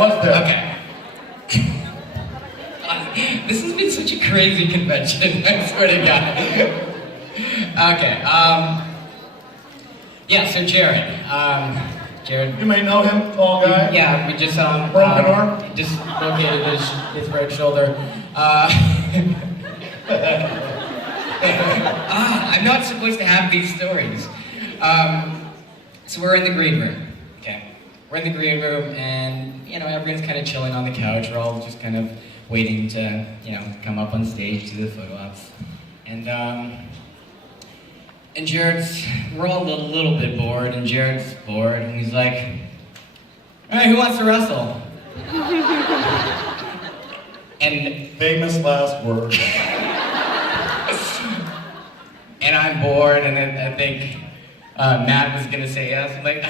Was there? Okay. This has been such a crazy convention, I swear to God. Okay, yeah, so Jared. Jared. You may know him, tall guy. Yeah, we just saw him. Broken arm? Dislocated his right shoulder. I'm not supposed to have these stories. So we're in the green room, okay? We're in the green room and, everyone's kind of chilling on the couch. We're all just kind of waiting to, come up on stage to the photo ops. And Jared's, we're all a little bit bored, and Jared's bored, and he's like, all right, who wants to wrestle? And famous last words. And I'm bored, and then I think Matt was gonna say yes. I'm like,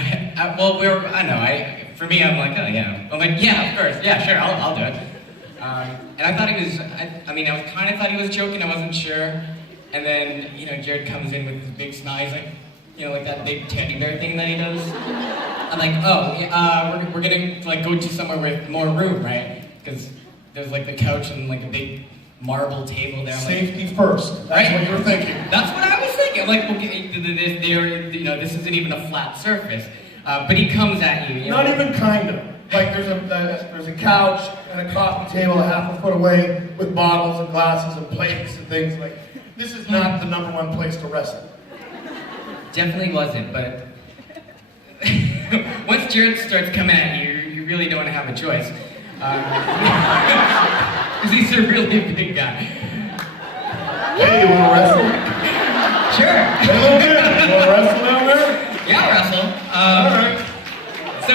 for me, I'm like, oh yeah. I'm like, yeah, of course, yeah, sure, I'll do it. And I thought he was, I kind of thought he was joking, I wasn't sure. And then, Jared comes in with his big smile, he's like, like that big teddy bear thing that he does. I'm like, oh, yeah, we're gonna go to somewhere with more room, right? Because there's the couch and a big marble table there. Safety first. That's right? what you were thinking. That's what I was thinking. I'm like, okay, this isn't even a flat surface. But he comes at you. Not even kind of. There's a couch and a coffee table a half a foot away with bottles and glasses and plates and things this is not the number one place to wrestle. Definitely wasn't, but once Jared starts coming at you, you really don't have a choice. Because he's a really big guy. Hey, you want to wrestle? Sure. Hey, little bit. You want to wrestle down there? Yeah, I'll wrestle. Alright. So,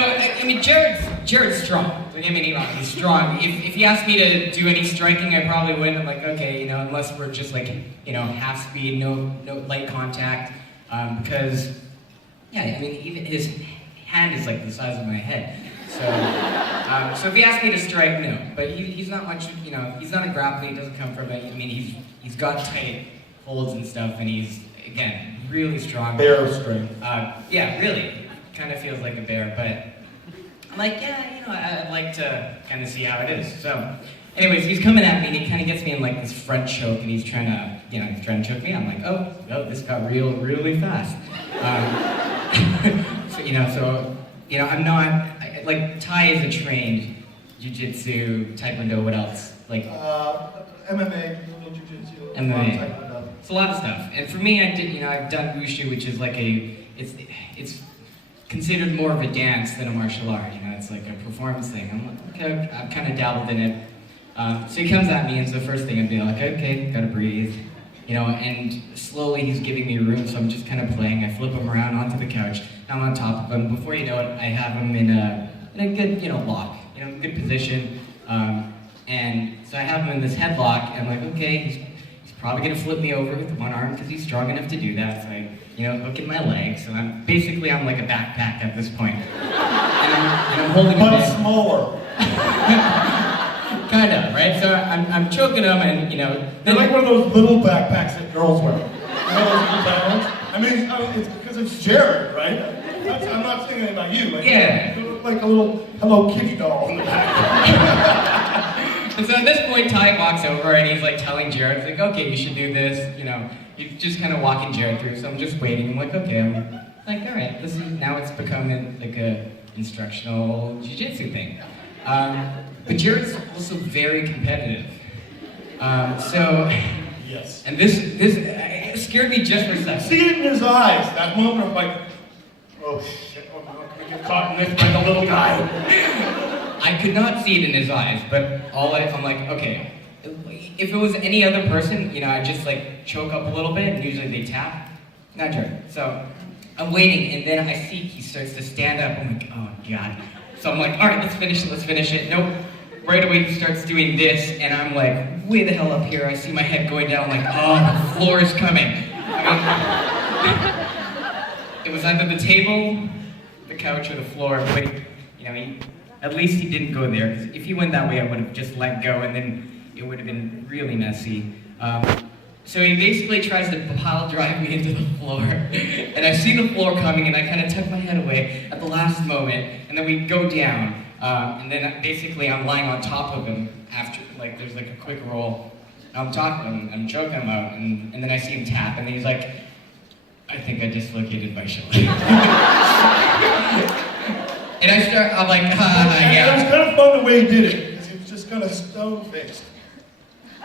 Jared's strong. Don't get me wrong, he's strong. If he asked me to do any striking, I probably wouldn't. I'm like, okay, unless we're just half speed, no light contact. Because, even his hand is the size of my head. So if he asked me to strike, no. But he's not much, he's not a grappler, he doesn't come from it. He's got tight holds and stuff, and he's, again, really strong. Bear strength. Yeah, really. Kind of feels like a bear, but I'm like, yeah, I'd like to kind of see how it is. So, anyways, he's coming at me, and he kind of gets me in this front choke, and he's trying to choke me. I'm like, oh, this got really fast. I'm not, Ty is a trained jiu-jitsu, taekwondo, what else? MMA, jiu-jitsu, MMA. taekwondo. It's a lot of stuff. And for me, I've done wushu, which is it's considered more of a dance than a martial art. It's like a performance thing. I'm like, okay, I've kind of dabbled in it. So he comes at me, and so the first thing I'd be like, okay, gotta breathe. And slowly he's giving me room, so I'm just kind of playing. I flip him around onto the couch. I'm on top of him. Before you know it, I have him in a good, lock, good position. And so I have him in this headlock, and I'm like, okay, he's probably gonna flip me over with one arm because he's strong enough to do that. So I, hook in my legs, and I'm like a backpack at this point. And I'm holding him But in. smaller. Kind of, right? So I'm choking him, and They're like one of those little backpacks that girls wear. Those little backpacks? It's because it's Jared, right? I'm not saying anything about you. Yeah. You look like a little Hello Kitty doll in the back. And so at this point, Ty walks over, and he's telling Jared, he's like, okay, you should do this. He's just kind of walking Jared through. So I'm just waiting. I'm like, okay. I'm like, all right. Now it's becoming a instructional jiu-jitsu thing. But Jared's also very competitive. Yes. And this it scared me just for a second. See it in his eyes. That moment of oh shit, I'm gonna get caught in this like a little guy. I could not see it in his eyes, but I'm like, okay. If it was any other person, I'd just choke up a little bit, and usually they tap. Not Jared. So I'm waiting, and then I see he starts to stand up. I'm like, oh god. So I'm like, all right, let's finish it. Nope. Right away he starts doing this, and I'm like, way the hell up here. I see my head going down, oh, the floor is coming. It was either the table, the couch, or the floor, but at least he didn't go there. Because if he went that way, I would have just let go, and then it would have been really messy. So he basically tries to pile drive me into the floor, and I see the floor coming, and I kind of tuck my head away at the last moment, and then we go down, And then basically I'm lying on top of him after, like, there's like a quick roll. I'm talking, I'm choking him out, and then I see him tap, and then he's like, I think I dislocated my shoulder. And I'm like, yeah. It was kind of fun the way he did it, because he was just kind of stone-faced.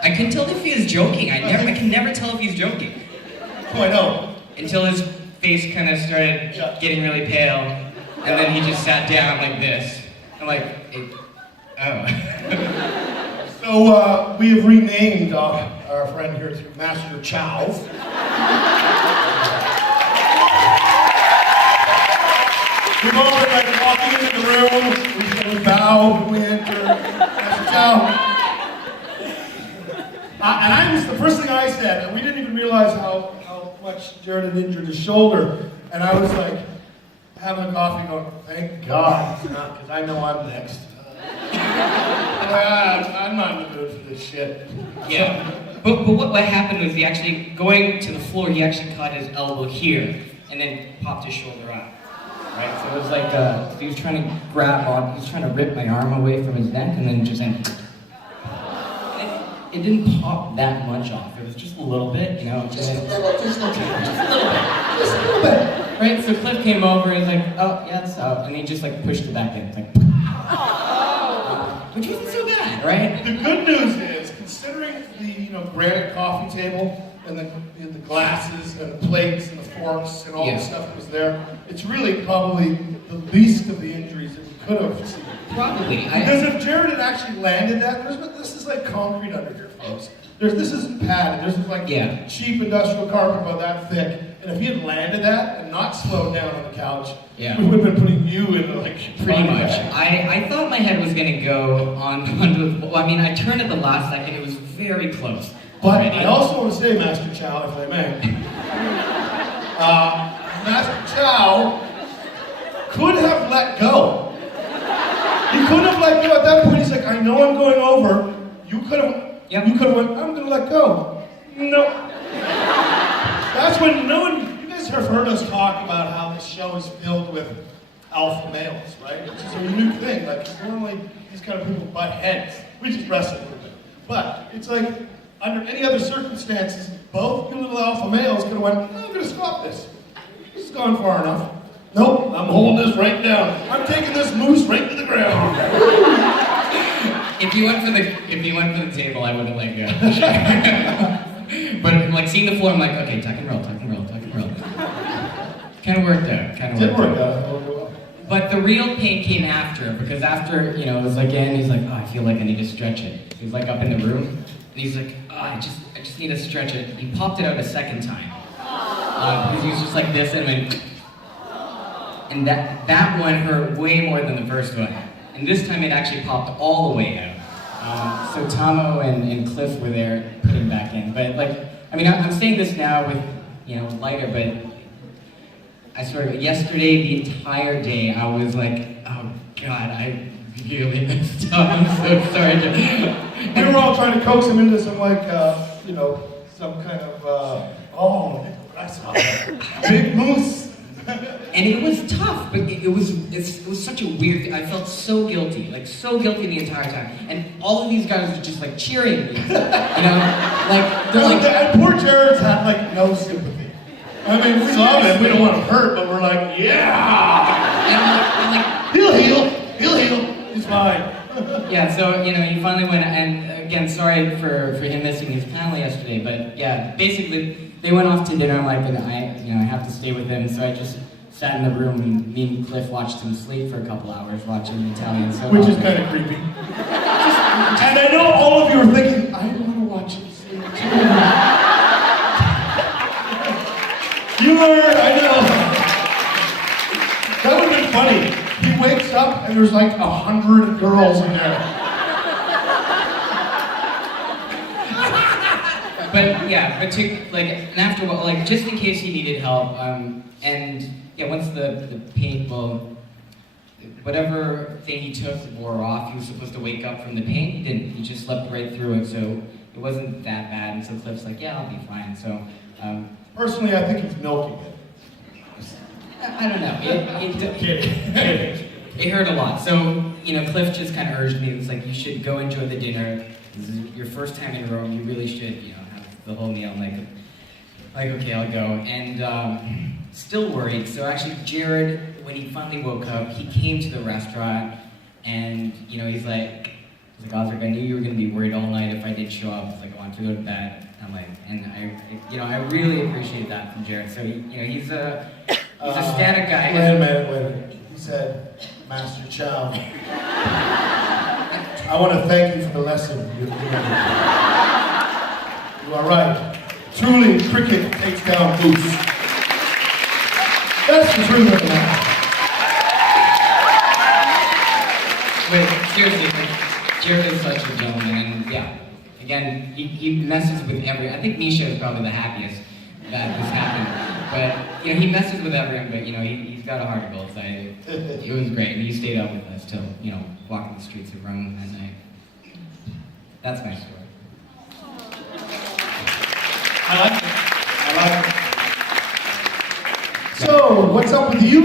I couldn't tell if he was joking. I can never tell if he's joking. Oh, I know. Until his face kind of started getting really pale, and then he just sat down like this. I'm like, oh. So we have renamed our friend here to Master Chau. We've all been like walking into the room, we bow when we enter. Master Chau. And the first thing I said, and we didn't even realize how much Jared had injured his shoulder, and I was like, having a coffee going, thank God it's not, because I know I'm next. I'm not in the mood for this shit. Yeah. But what happened was going to the floor, he actually caught his elbow here, and then popped his shoulder up. Right? So it was like, he was trying to he was trying to rip my arm away from his neck, and then just it didn't pop that much off. It was just a little bit, you know. Just a little bit. Right? So Cliff came over and he's like, oh, yeah, it's out. And he just like pushed it back in. It's like, which wasn't so bad, right? The good news is, considering the granite coffee table and the glasses and the plates and the forks and all the stuff that was there, it's really probably the least of the injuries that we could have seen. Probably. Because if Jared had actually landed that, this is like concrete under here, folks. This isn't padded. This is like cheap industrial carpet about that thick. And if he had landed that and not slowed down on the couch, we would have been putting you in like pretty much. I thought my head was gonna go onto the. I mean, I turned at the last second. It was very close. But I also want to say, Master Chau, if I may, Master Chau could have let go. He could have let go at that point. He's like, I know I'm going over. You could have. You could have went, I'm going to let go. No. That's when you guys have heard us talk about how this show is filled with alpha males, right? Which is a unique thing. Like, normally these kind of people butt heads. We just wrestle a little bit. But it's like, under any other circumstances, both you little alpha males could have went, I'm going to stop this. This has gone far enough. Nope, I'm holding this right down. I'm taking this moose right to the ground. If you went for the table, I would have let go. But like seeing the floor, I'm like, okay, tuck and roll. Kind of worked out. Did work out. But the real pain came after, because after, it was like, and he's like, oh, I feel like I need to stretch it. He's like up in the room, and he's like, oh, I just need to stretch it. He popped it out a second time. Because he was just like this, and went, and that one hurt way more than the first one. And this time it actually popped all the way out. So Tomo and Cliff were there putting back in. But I'm saying this now with, lighter, but I sort of, yesterday, the entire day, I was like, oh God, I really messed up. I'm so sorry. We were all trying to coax him into some some kind of, I saw that. Big moose. And it was tough, but it was such a weird thing. I felt so guilty the entire time. And all of these guys were just like cheering me, And poor Jared's had like no sympathy. I mean, we love him, we don't want him hurt, but we're like, yeah! And he'll heal, he's fine. Yeah, so, he finally went, and again, sorry for him missing his panel yesterday, but yeah, basically, they went off to dinner, and I have to stay with them, so I just sat in the room, and me and Cliff watched him sleep for a couple hours, watching Italian soap. Which is kind of creepy. And I know all of you are thinking, I want to watch him sleep too. You were, I know. That would have been funny. He wakes up, and there's like 100 girls in there. But and after a while, just in case he needed help, once the pain, whatever thing he took wore off, he was supposed to wake up from the pain. He didn't. He just slept right through it, so it wasn't that bad. And so Cliff's like, yeah, I'll be fine. So, personally, I think he's milking it. I don't know. It hurt a lot. So, Cliff just kind of urged me. It was like, you should go enjoy the dinner. This is your first time in Rome. You really should, have the whole meal. I'm like, okay, I'll go. And still worried. So actually, Jared, when he finally woke up, he came to the restaurant, and he's like, Osric, I knew you were going to be worried all night if I did show up. He's like, I want to go to bed. I'm like, and I really appreciate that from Jared. So he's a static guy. Wait a minute. He said, Master Chau, I want to thank you for the lesson you've given me. You are right. Truly, cricket takes down Goose. That's the truth of the matter. Wait, seriously, Jared is such a gentleman, and yeah, again, he messes with I think Misha is probably the happiest that this happened. But, he messes with everyone, but, he's got a heart of gold, so it was great. And he stayed up with us till, walking the streets of Rome that night. That's my story. I like it. So, what's up with you?